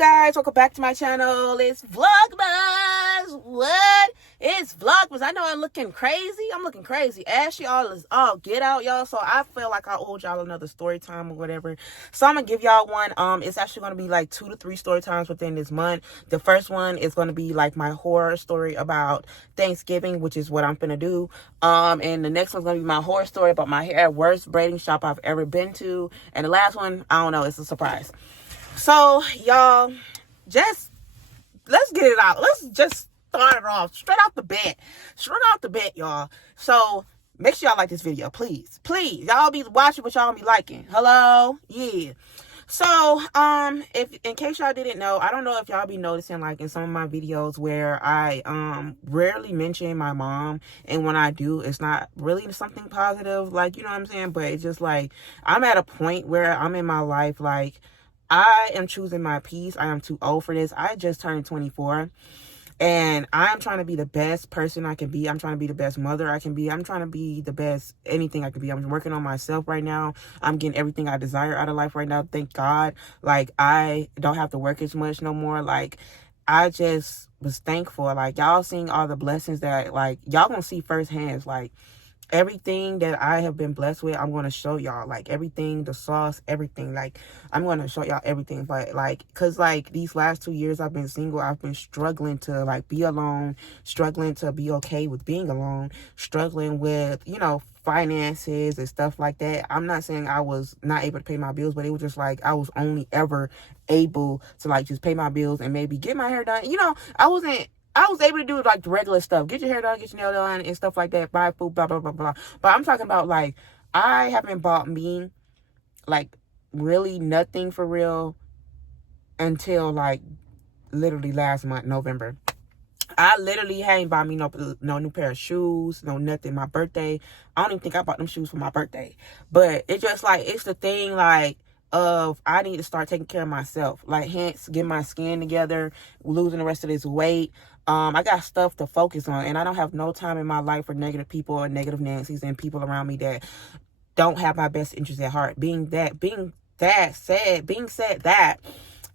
guys? Welcome back to my channel. It's Vlogmas. What? It's Vlogmas. I know I'm looking crazy. I'm looking crazy. Ashley all is all get out, y'all. So I feel like I owed y'all another story time or whatever. So I'm gonna give y'all one. It's actually gonna be like 2 to 3 story times within this month. The first one is gonna be like my horror story about Thanksgiving, which is what I'm gonna do. And the next one's gonna be my horror story about my hair, worst braiding shop I've ever been to. And the last one, I don't know, it's a surprise. So, y'all, just let's get it out. Let's just start it off straight out the bat, y'all. So, make sure y'all like this video, please. Please, y'all be watching, but y'all be liking. Hello? Yeah. So, if in case y'all didn't know, I don't know if y'all be noticing like in some of my videos where I rarely mention my mom, and when I do, it's not really something positive, like, you know what I'm saying? But it's just like I'm at a point where I'm in my life, like I am choosing my peace. I am too old for this. I just turned 24. And I'm trying to be the best person I can be. I'm trying to be the best mother I can be. I'm trying to be the best anything I can be. I'm working on myself right now. I'm getting everything I desire out of life right now. Thank God. Like, I don't have to work as much no more. Like, I just was thankful. Like, y'all seeing all the blessings that, like, y'all gonna see firsthand. Like, everything that I have been blessed with, I'm going to show y'all. Like, everything, the sauce, everything. Like, I'm going to show y'all everything. But, like, because, like, these last 2 years I've been single, I've been struggling to, like, be alone, struggling to be okay with being alone, struggling with, you know, finances and stuff like that. I'm not saying I was not able to pay my bills, but it was just, like, I was only ever able to, like, just pay my bills and maybe get my hair done. You know, I was able to do like the regular stuff. Get your hair done, get your nail done, and stuff like that. Buy food, blah, blah, blah, blah. But I'm talking about, like, I haven't bought me, like, really nothing for real until, like, literally last month, November. I literally hadn't bought me no new pair of shoes, no nothing. My birthday, I don't even think I bought them shoes for my birthday. But it's just, like, it's the thing, like, of I need to start taking care of myself, like, hence get my skin together, losing the rest of this weight. I got stuff to focus on, and I don't have no time in my life for negative people or negative Nancy's and people around me that don't have my best interests at heart. Being said that,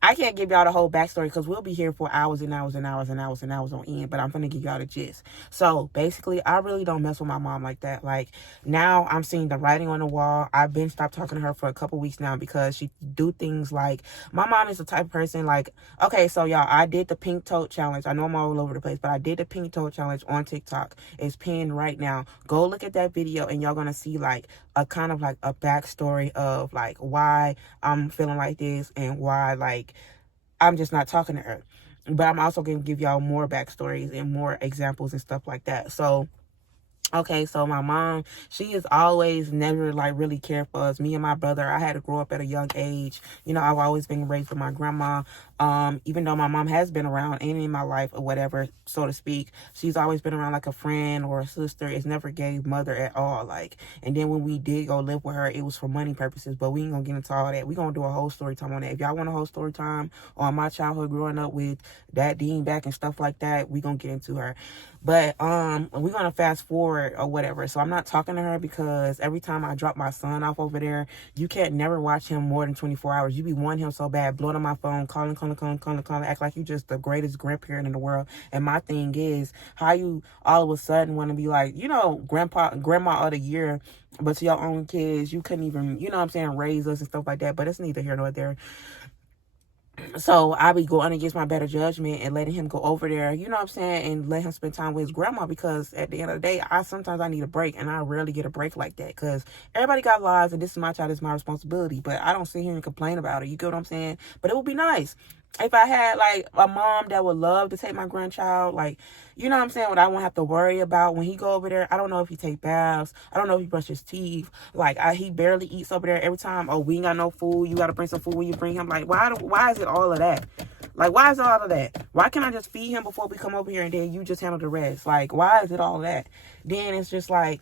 I can't give y'all the whole backstory because we'll be here for hours and hours and hours and hours and hours on end, but I'm going to give y'all the gist. So basically, I really don't mess with my mom like that. Like, now I'm seeing the writing on the wall. I've been stopped talking to her for a couple weeks now because she do things like, my mom is the type of person, like, okay, so y'all, I did the pink tote challenge. I know I'm all over the place, but I did the pink tote challenge on TikTok. It's pinned right now. Go look at that video and y'all going to see, like, a kind of like a backstory of, like, why I'm feeling like this and why, like, I'm just not talking to her. But I'm also going to give y'all more backstories and more examples and stuff like that. So, okay, so my mom, she has always never, like, really cared for us. Me and my brother, I had to grow up at a young age. You know, I've always been raised with my grandma. Even though my mom has been around and in my life or whatever, so to speak, she's always been around like a friend or a sister. It's never gave mother at all. Like, and then when we did go live with her, it was for money purposes, but we ain't gonna get into all that. We gonna do a whole story time on that. If y'all want a whole story time on my childhood growing up with Dad Dean back and stuff like that, we gonna get into her. But we're gonna fast forward or whatever. So I'm not talking to her because every time I drop my son off over there, you can't never watch him more than 24 hours. You be wanting him so bad, blowing on my phone, calling, act like you just the greatest grandparent in the world. And my thing is, how you all of a sudden want to be like, you know, grandma of the year, but to your own kids, you couldn't even, you know what I'm saying, raise us and stuff like that. But it's neither here nor there. So I be going against my better judgment and letting him go over there, you know what I'm saying, and let him spend time with his grandma, because at the end of the day, sometimes I need a break, and I rarely get a break like that, because everybody got lives, and this is my child, it's my responsibility. But I don't sit here and complain about it, you get what I'm saying? But it would be nice if I had, like, a mom that would love to take my grandchild, like, you know what I'm saying, what I won't have to worry about when he go over there. I don't know if he take baths. I don't know if he brush his teeth. Like, he barely eats over there every time. Oh, we ain't got no food. You got to bring some food when you bring him. Like, why is it all of that? Like, why is it all of that? Why can't I just feed him before we come over here and then you just handle the rest? Like, why is it all that? Then it's just like,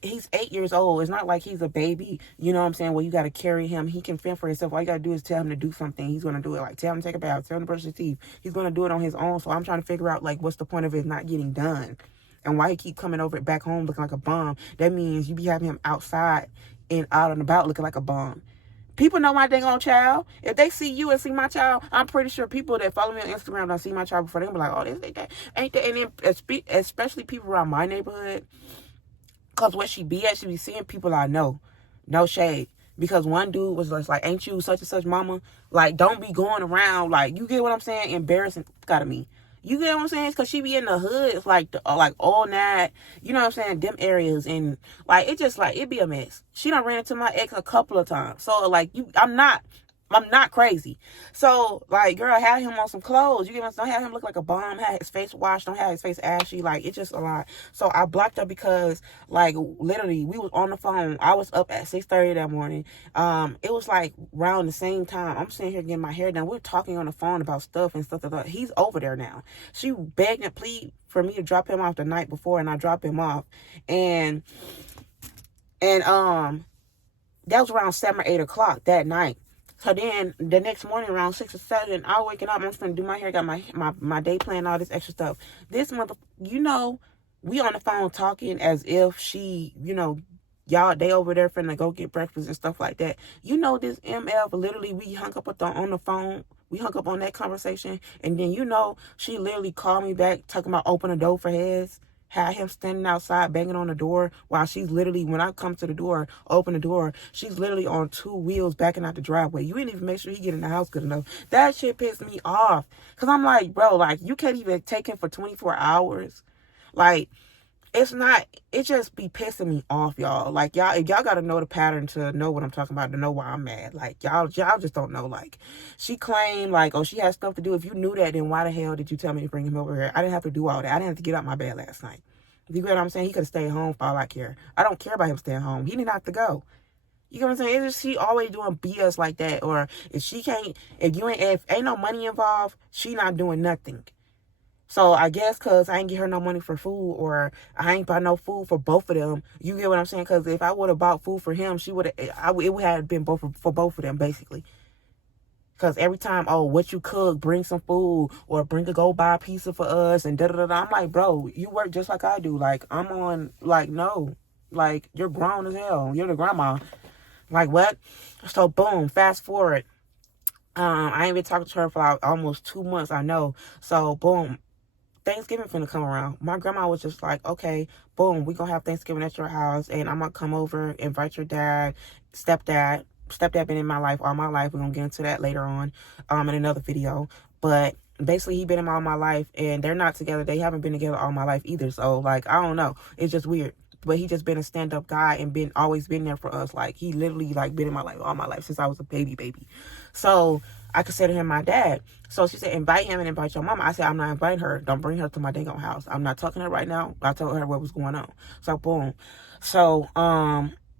he's 8 years old. It's not like he's a baby, you know what I'm saying, well, you got to carry him. He can fend for himself. All you got to do is tell him to do something. He's going to do it. Like, tell him to take a bath, tell him to brush his teeth. He's going to do it on his own. So I'm trying to figure out, like, what's the point of it not getting done, and why he keep coming over back home looking like a bum. That means you be having him outside and out and about looking like a bum. People know my dang on child. If they see you and see my child, I'm pretty sure people that follow me on Instagram don't see my child before. They be like, oh, this ain't that. Ain't that. And then especially people around my neighborhood, because where she be at, she be seeing people I know. No shade. Because one dude was just like, ain't you such and such mama? Like, don't be going around, like, you get what I'm saying? Embarrassing out of me. You get what I'm saying? Because she be in the hood, it's like all that, you know what I'm saying? Them areas, and like it just like it be a mess. She done ran into my ex a couple of times, so like I'm not crazy. So like, girl, have him on some clothes. You get what I'm saying? Don't have him look like a bum. Have his face washed. Don't have his face ashy. Like, it's just a lot. So I blocked her because like literally we was on the phone. I was up at 6:30 that morning. It was like around the same time. I'm sitting here getting my hair done. We're talking on the phone about stuff and stuff like that. He's over there now. She begged and pleaded for me to drop him off the night before, and I dropped him off. And that was around 7 or 8 o'clock that night. So then the next morning around 6 or 7, I waking up, I'm just gonna do my hair, got my day plan, all this extra stuff. This mother, you know, we on the phone talking as if she, you know, y'all, they over there finna go get breakfast and stuff like that. You know, this MF, literally, we hung up on the phone. We hung up on that conversation. And then, you know, she literally called me back talking about open the door for his. Had him standing outside banging on the door while she's literally, when I come to the door, open the door, she's literally on 2 wheels backing out the driveway. You didn't even make sure he get in the house good enough. That shit pissed me off. Because I'm like, bro, like, you can't even take him for 24 hours. Like, it just be pissing me off, y'all. Like, y'all got to know the pattern to know what I'm talking about, to know why I'm mad. Like, y'all just don't know. Like, she claimed, like, oh, she has stuff to do. If you knew that, then why the hell did you tell me to bring him over here? I didn't have to do all that. I didn't have to get out my bed last night. You get what I'm saying? He could have stayed home for all I care. I don't care about him staying home. He didn't have to go. You get what I'm saying? It's just she always doing BS like that. Or if ain't no money involved, she not doing nothing. So I guess because I ain't get her no money for food, or I ain't buy no food for both of them. You get what I'm saying? Because if I would have bought food for him, it would have been for both of them, basically. Because every time, oh, what you cook, bring some food, or go buy a pizza for us, and da-da-da-da. I'm like, bro, you work just like I do. Like, I'm on, like, no. Like, you're grown as hell. You're the grandma. Like, what? So, boom, fast forward. I ain't been talking to her for like almost 2 months, I know. So, boom. Thanksgiving finna come around. My grandma was just like, okay, boom, we gonna have Thanksgiving at your house, and I'm gonna come over, invite your dad, stepdad. Stepdad been in my life all my life. We're gonna get into that later on in another video. But basically, he been in all my life, and they're not together. They haven't been together all my life either. So, like, I don't know. It's just weird. But he just been a stand-up guy and always been there for us. Like, he literally, like, been in my life all my life since I was a baby. So I consider him my dad. So she said, invite him and invite your mama. I said, I'm not inviting her. Don't bring her to my dang on house. I'm not talking to her right now. I told her what was going on. So, boom. So,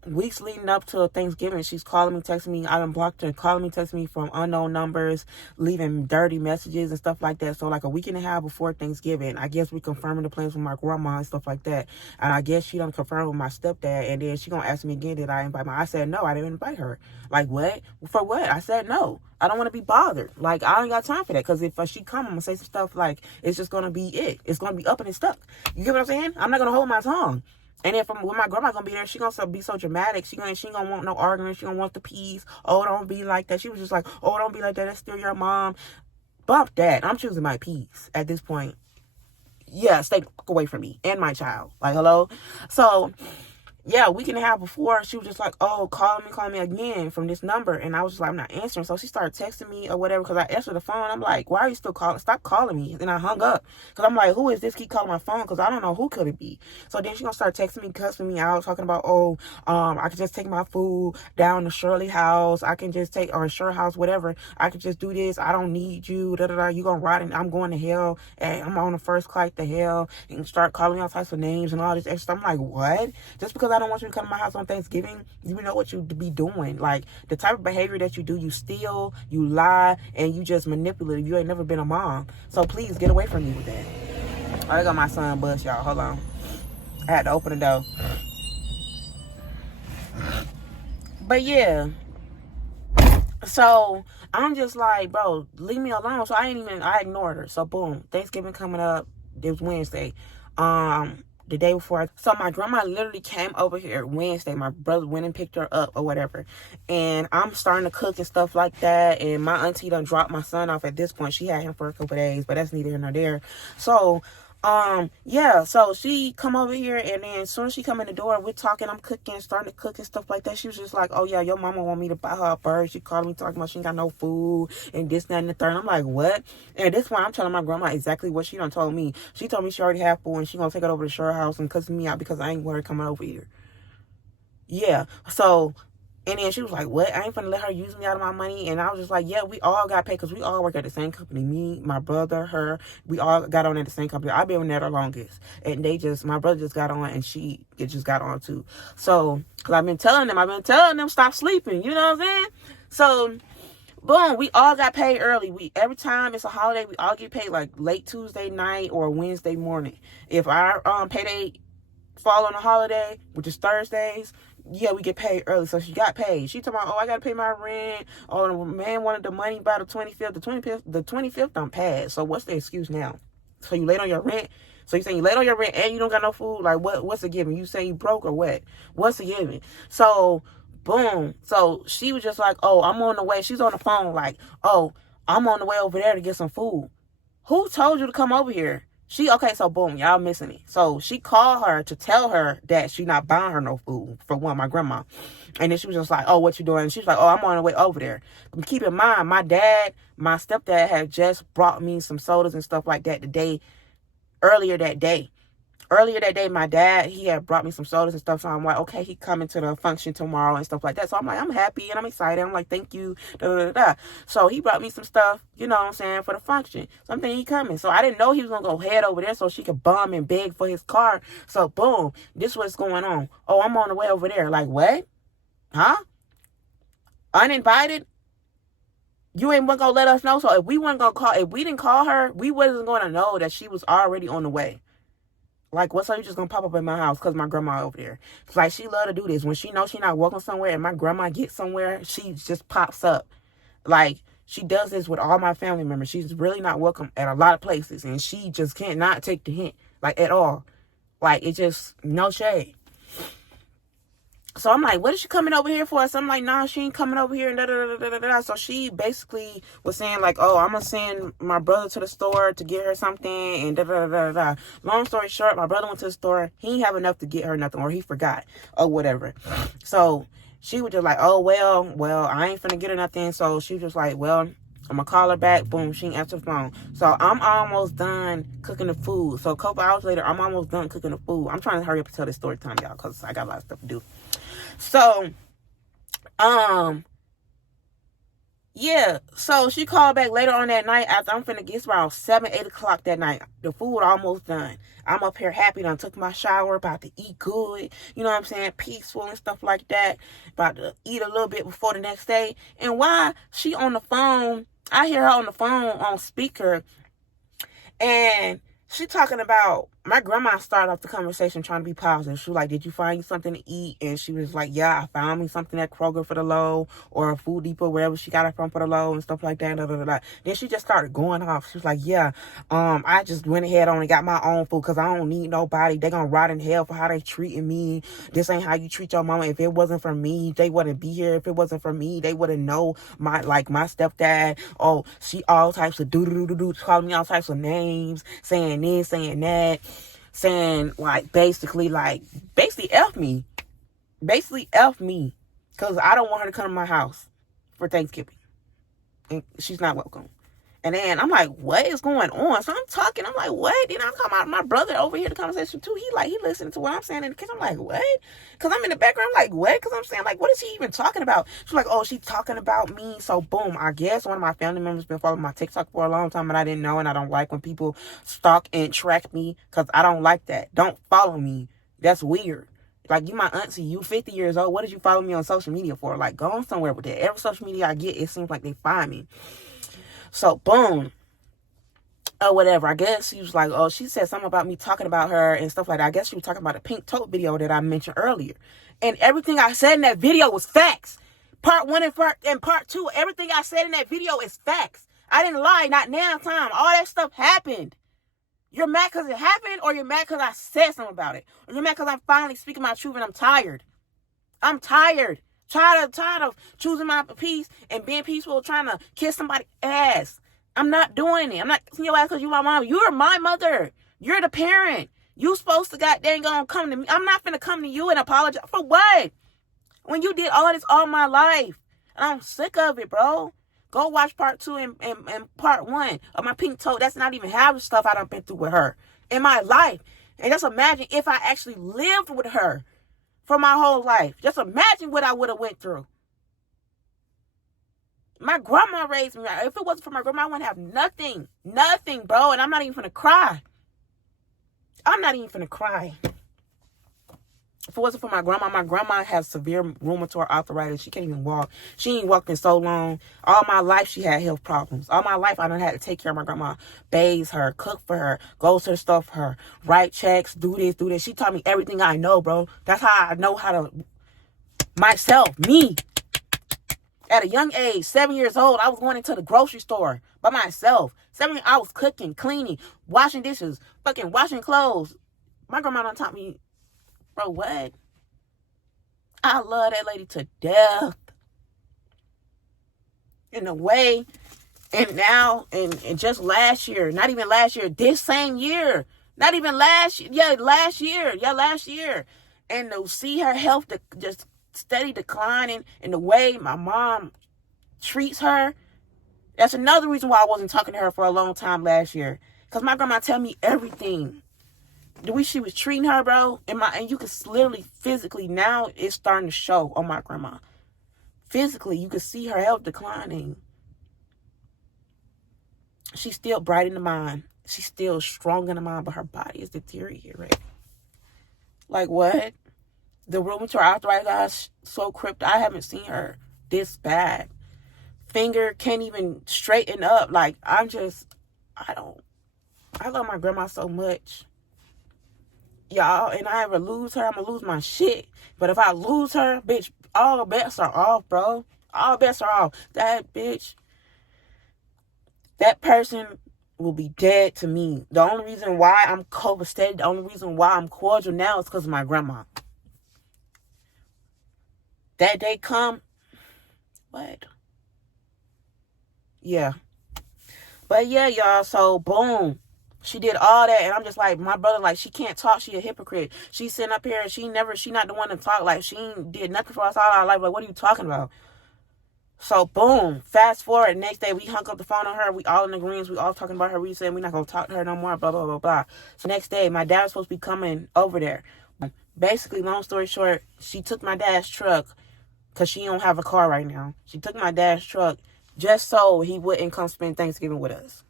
weeks leading up to Thanksgiving, she's calling me, texting me. I done blocked her, calling me, texting me from unknown numbers, leaving dirty messages and stuff like that. So like a week and a half before Thanksgiving, I guess we confirming the plans with my grandma and stuff like that. And I guess she done confirmed with my stepdad. And then she gonna ask me again, did I invite I said, no, I didn't invite her. Like, what? For what? I said, no. I don't want to be bothered. Like, I ain't got time for that. Because if she come, I'm going to say some stuff like, it's just going to be it. It's going to be up and it's stuck. You get what I'm saying? I'm not going to hold my tongue. And then when my grandma gonna be there, she gonna be so dramatic. She gonna want no argument. She gonna want the peace. Oh, don't be like that. She was just like, oh, don't be like that. That's still your mom. Bump that. I'm choosing my peace at this point. Yeah, stay away from me and my child. Like, hello? So, yeah, a week and a half before, she was just like, oh, call me again from this number. And I was just like, I'm not answering. So she started texting me or whatever, because I answered the phone. I'm like, why are you still calling? Stop calling me. And I hung up, because I'm like, who is this? Keep calling my phone, because I don't know who could it be. So then she gonna start texting me, cussing me out, talking about, oh, I can just take my food down to Shirley house. I can just take, or Shirley house, whatever. I can just do this. I don't need you. Da-da-da. You gonna ride and I'm going to hell. And I'm on the first flight to hell. And start calling me all types of names and all this extra. I'm like, what? Just because I don't want you to come to my house on Thanksgiving, you know what you be doing. Like, the type of behavior that you do, you steal, you lie, and you just manipulative. You ain't never been a mom. So please get away from me with that. I got my son bus, y'all. Hold on. I had to open the door. But yeah. So I'm just like, bro, leave me alone. So I ignored her. So boom, Thanksgiving coming up. It was Wednesday. the day before. So my grandma literally came over here Wednesday. My brother went and picked her up or whatever. And I'm starting to cook and stuff like that. And my auntie done dropped my son off at this point. She had him for a couple of days, but that's neither here nor there. So, yeah, so she come over here, and then as soon as she come in the door, we're talking, I'm cooking, starting to cook and stuff like that. She was just like, oh yeah, your mama want me to buy her a bird. She called me talking about she ain't got no food and this, that, and the third. And I'm like, what? And at this point, I'm telling my grandma exactly what she done told me. She told me she already have food and she gonna take it over to Sure House and cuss me out because I ain't want her coming over here. Yeah, so... And then she was like, what? I ain't finna let her use me out of my money. And I was just like, yeah, we all got paid because we all work at the same company. Me, my brother, her, we all got on at the same company. I've been there the longest. And my brother just got on and she just got on too. So, because I've been telling them stop sleeping. You know what I'm saying? So, boom, we all got paid early. Every time it's a holiday, we all get paid like late Tuesday night or Wednesday morning. If our payday fall on a holiday, which is Thursdays, yeah, we get paid early. So she got paid. She told me, oh, I got to pay my rent. Oh, the man wanted the money by the 25th. The 25th done passed. So what's the excuse now? So you late on your rent? So you saying you late on your rent and you don't got no food? Like, what's the given? You say you broke or what? What's the given? So, boom. So she was just like, oh, I'm on the way. She's on the phone like, oh, I'm on the way over there to get some food. Who told you to come over here? Okay, so boom, y'all missing it. So she called her to tell her that she not buying her no food, for one, my grandma. And then she was just like, oh, what you doing? And she was like, oh, I'm on the way over there. Keep in mind, my stepdad had just brought me some sodas and stuff like that earlier that day. Earlier that day, my dad, he had brought me some sodas and stuff. So I'm like, okay, he coming to the function tomorrow and stuff like that. So I'm like, I'm happy and I'm excited. I'm like, thank you. Da, da, da, da. So he brought me some stuff, you know what I'm saying, for the function. So I'm thinking he coming. So I didn't know he was going to go head over there so she could bum and beg for his car. So boom, this what's going on. Oh, I'm on the way over there. Like, what? Huh? Uninvited? You ain't going to let us know. So if we didn't call her, we wasn't going to know that she was already on the way. Like, what's up? You just gonna pop up in my house because my grandma over there. It's like, she love to do this. When she knows she not welcome somewhere and my grandma gets somewhere, she just pops up. Like, she does this with all my family members. She's really not welcome at a lot of places. And she just can't not take the hint. Like, at all. Like, it just, no shade. So I'm like, what is she coming over here for? So I'm like, nah, she ain't coming over here. And da, da, da, da, da, da. So she basically was saying like, oh, I'm going to send my brother to the store to get her something. And da, da, da, da, da. Long story short, my brother went to the store. He didn't have enough to get her nothing, or he forgot or whatever. So she was just like, oh, well, I ain't finna get her nothing. So she was just like, well, I'm going to call her back. Boom, she ain't answer the phone. So I'm almost done cooking the food. So a couple hours later, I'm almost done cooking the food. I'm trying to hurry up and tell this story time, y'all, because I got a lot of stuff to do. So, yeah, so she called back later on that night after I'm finna get around 7, 8 o'clock that night. The food almost done. I'm up here happy, done took my shower, about to eat good, you know what I'm saying, peaceful and stuff like that, about to eat a little bit before the next day. And while she on the phone, I hear her on the phone on speaker, and she talking about, my grandma started off the conversation trying to be positive. She was like, did you find something to eat? And she was like, yeah, I found me something at Kroger for the low, or a Food Depot, wherever she got it from for the low and stuff like that. Da, da, da, da. Then she just started going off. She was like, yeah, I just went ahead on and got my own food because I don't need nobody. They gonna rot in hell for how they treating me. This ain't how you treat your mama. If it wasn't for me, they wouldn't be here. If it wasn't for me, they wouldn't know my stepdad. Oh, she all types of do calling me all types of names, saying this, saying that, saying basically F me. Basically F me. Because I don't want her to come to my house for Thanksgiving. And she's not welcome. And then I'm like, what is going on? So I'm talking. I'm like, what? Then I come out my brother over here the conversation too. He listening to what I'm saying. And I'm like, what? Because I'm in the background. I'm like, what? Because I'm saying, like, what is he even talking about? She's like, oh, she's talking about me. So boom, I guess one of my family members been following my TikTok for a long time, but I didn't know. And I don't like when people stalk and track me, because I don't like that. Don't follow me. That's weird. Like, you my auntie, you 50 years old. What did you follow me on social media for? Like, go on somewhere with that. Every social media I get, it seems like they find me. So, boom. Or whatever. I guess she was like, oh, she said something about me talking about her and stuff like that. I guess she was talking about the pink tote video that I mentioned earlier. And everything I said in that video was facts. Part 1 and part 2, everything I said in that video is facts. I didn't lie, not now time. All that stuff happened. You're mad because it happened, or you're mad because I said something about it, or you're mad because I'm finally speaking my truth and I'm tired. I'm tired. Tired of choosing my peace and being peaceful, trying to kiss somebody's ass. I'm not doing it. I'm not kissing your ass because you're my mom. You're my mother. You're the parent. You supposed to goddamn go come to me. I'm not finna come to you and apologize for what? When you did all this all my life. And I'm sick of it, bro. Go watch part 2 and part 1 of my pink toe. That's not even half the stuff I done been through with her in my life. And just imagine if I actually lived with her for my whole life. Just imagine what I would have went through. My grandma raised me right. If it wasn't for my grandma, I wouldn't have nothing. Nothing, bro. And I'm not even finna cry. I'm not even finna cry. If it wasn't for my grandma has severe rheumatoid arthritis. She can't even walk. She ain't walked in so long. All my life, she had health problems. All my life, I done had to take care of my grandma. Bathe her, cook for her, go to the store for her, write checks, do this, do this. She taught me everything I know, bro. That's how I know how to, myself, me. At a young age, 7 years old, I was going into the grocery store by myself. 7 years, I was cooking, cleaning, washing dishes, fucking washing clothes. My grandma done taught me, bro, what? I love that lady to death. In a way. And now, and just last year, not even last year, this same year. Not even last year. Yeah, last year. And to see her health just steady declining in the way my mom treats her. That's another reason why I wasn't talking to her for a long time last year. Because my grandma tell me everything. The way she was treating her, bro. And you can literally, physically, now it's starting to show on my grandma. Physically, you can see her health declining. She's still bright in the mind. She's still strong in the mind, but her body is deteriorating. Like what? The rheumatoid arthritis got so cripped. I haven't seen her this bad. Finger can't even straighten up. Like, I love my grandma so much. Y'all, and I ever lose her, I'm gonna lose my shit. But if I lose her, bitch, all bets are off, bro. All bets are off. That bitch, that person will be dead to me. The only reason why I'm copacetic, the only reason why I'm cordial now is because of my grandma. That day come, what? Yeah. But yeah, y'all, so boom. She did all that, and I'm just like, my brother, like, she can't talk. She a hypocrite. She's sitting up here, and she not the one to talk. Like, she ain't did nothing for us all our life. Like, what are you talking about? So, boom. Fast forward, next day, we hung up the phone on her. We all in agreement. We all talking about her. We said we're not going to talk to her no more, blah, blah, blah, blah. So, next day, my dad was supposed to be coming over there. Basically, long story short, she took my dad's truck, because she don't have a car right now. She took my dad's truck just so he wouldn't come spend Thanksgiving with us.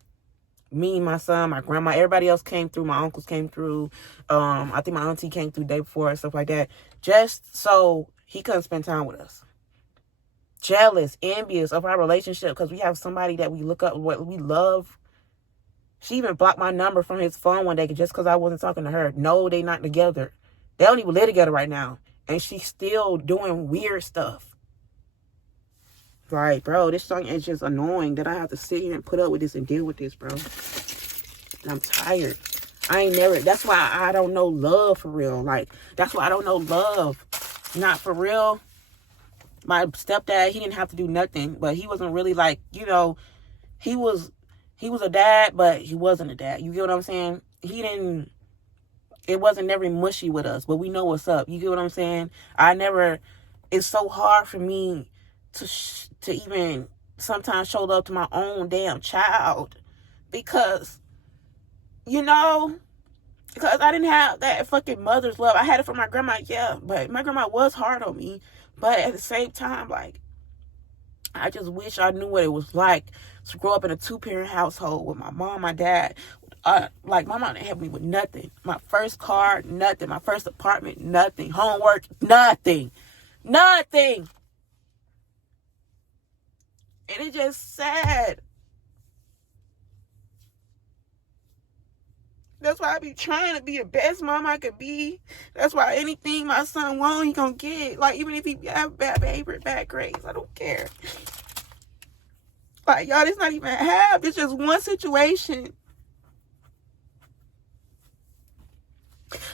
Me, my son, my grandma, everybody else came through. My uncles came through. I think my auntie came through the day before and stuff like that. Just so he couldn't spend time with us. Jealous, envious of our relationship because we have somebody that we look up, what we love. She even blocked my number from his phone one day just because I wasn't talking to her. No, they not together. They don't even live together right now. And she's still doing weird stuff. Like, bro, this song is just annoying that I have to sit here and put up with this and deal with this, bro. And I'm tired. That's why I don't know love for real. Like, that's why I don't know love. Not for real. My stepdad, he didn't have to do nothing, but he wasn't really like, he was a dad, but he wasn't a dad. You get what I'm saying? It wasn't never mushy with us, but we know what's up. You get what I'm saying? It's so hard for me to even sometimes show love to my own damn child because I didn't have that fucking mother's love. I had it from my grandma, yeah, but my grandma was hard on me. But at the same time, like, I just wish I knew what it was like to grow up in a 2-parent household with my mom, my dad. Like, my mom didn't help me with nothing. My first car, nothing. My first apartment, nothing. Homework, nothing. Nothing. And it's just sad. That's why I be trying to be the best mom I could be. That's why anything my son wants, he gonna get. Like, even if he have bad behavior, bad grades, I don't care. Like, y'all, this not even half. It's just one situation.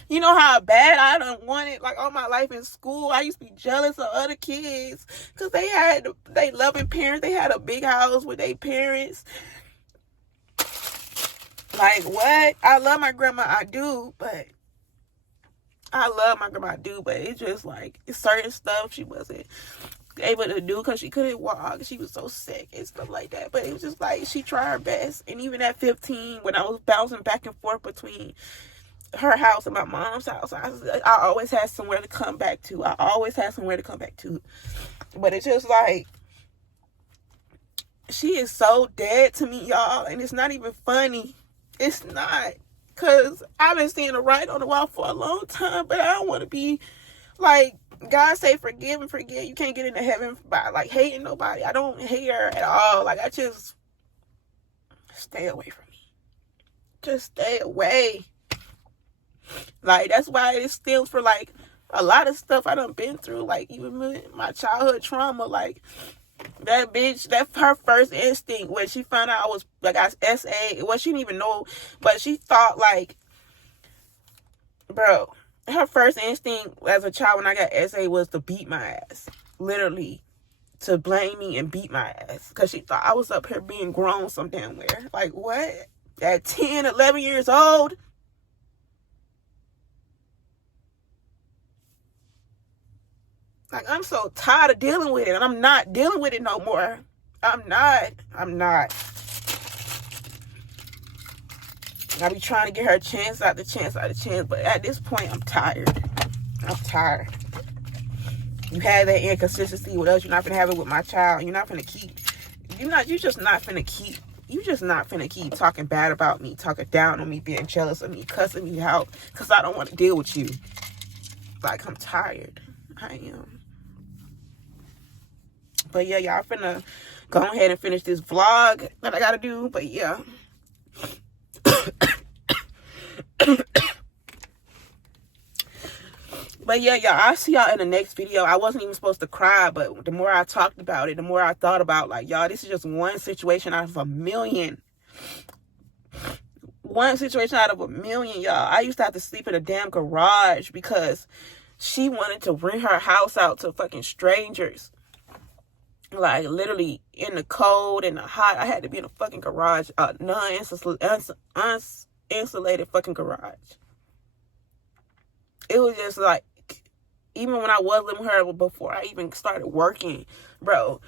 You know how bad I done wanted, like, all my life in school. I used to be jealous of other kids because they loving parents. They had a big house with their parents. Like, what? I love my grandma, I do, but it's just like certain stuff she wasn't able to do because she couldn't walk. She was so sick and stuff like that. But it was just like she tried her best. And even at 15, when I was bouncing back and forth between her house and my mom's house, I always had somewhere to come back to. But it's just like, she is so dead to me, y'all. And it's not even funny. It's not. Because I've been seeing the writing on the wall for a long time. But I don't want to be like, God say forgive and forget. You can't get into heaven by like hating nobody. I don't hate her at all. Like, I just stay away from me. Just stay away. Like, that's why it stems for like a lot of stuff I done been through. Like, even my childhood trauma. Like, that bitch, that's her first instinct when she found out I was like, I SA. Well, she didn't even know, but she thought like, bro, her first instinct as a child when I got SA was to beat my ass. Literally, to blame me and beat my ass. Because she thought I was up here being grown some damn where. Like, what? At 10, 11 years old? Like, I'm so tired of dealing with it. And I'm not dealing with it no more. I'm not. I be trying to get her chance after chance. But at this point, I'm tired. You had that inconsistency with us. You're not going to have it with my child. You're just not going to keep talking bad about me, talking down on me, being jealous of me, cussing me out. Because I don't want to deal with you. Like, I'm tired. I am. But yeah, y'all finna go ahead and finish this vlog that I gotta do. But yeah. But yeah, y'all, I'll see y'all in the next video. I wasn't even supposed to cry, but the more I talked about it, the more I thought about, like, y'all, this is just one situation out of a million. One situation out of a million, y'all. I used to have to sleep in a damn garage because she wanted to rent her house out to fucking strangers. Like, literally, in the cold and the hot, I had to be in a fucking garage, non-insulated fucking garage. It was just like, even when I was living with her, before I even started working, bro,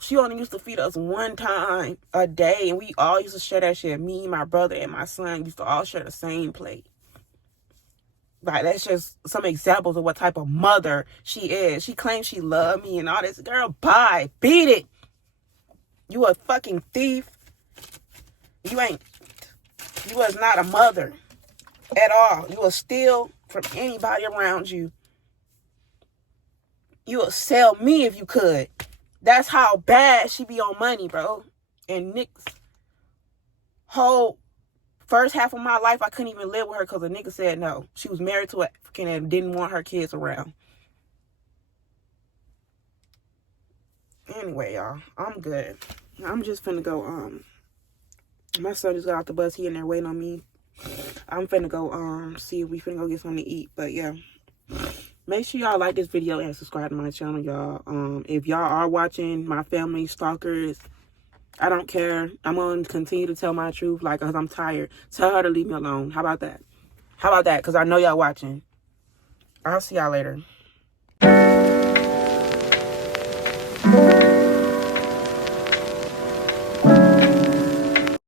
she only used to feed us one time a day, and we all used to share that shit. Me, my brother, and my son used to all share the same plate. Like, that's just some examples of what type of mother she is. She claims she loved me and all this. Girl, bye. Beat it. You a fucking thief. You was not a mother at all. You will steal from anybody around you. You will sell me if you could. That's how bad she be on money, bro. And Nick's whole first half of my life, I couldn't even live with her because a nigga said no. She was married to an African and didn't want her kids around. Anyway, y'all, I'm good. I'm just finna go, my son just got off the bus. He in there waiting on me. I'm finna go, see if we finna go get something to eat. But yeah, make sure y'all like this video and subscribe to my channel, y'all. If y'all are watching my family stalkers, I don't care. I'm going to continue to tell my truth, like, because I'm tired. Tell her to leave me alone. How about that? Because I know y'all watching. I'll see y'all later.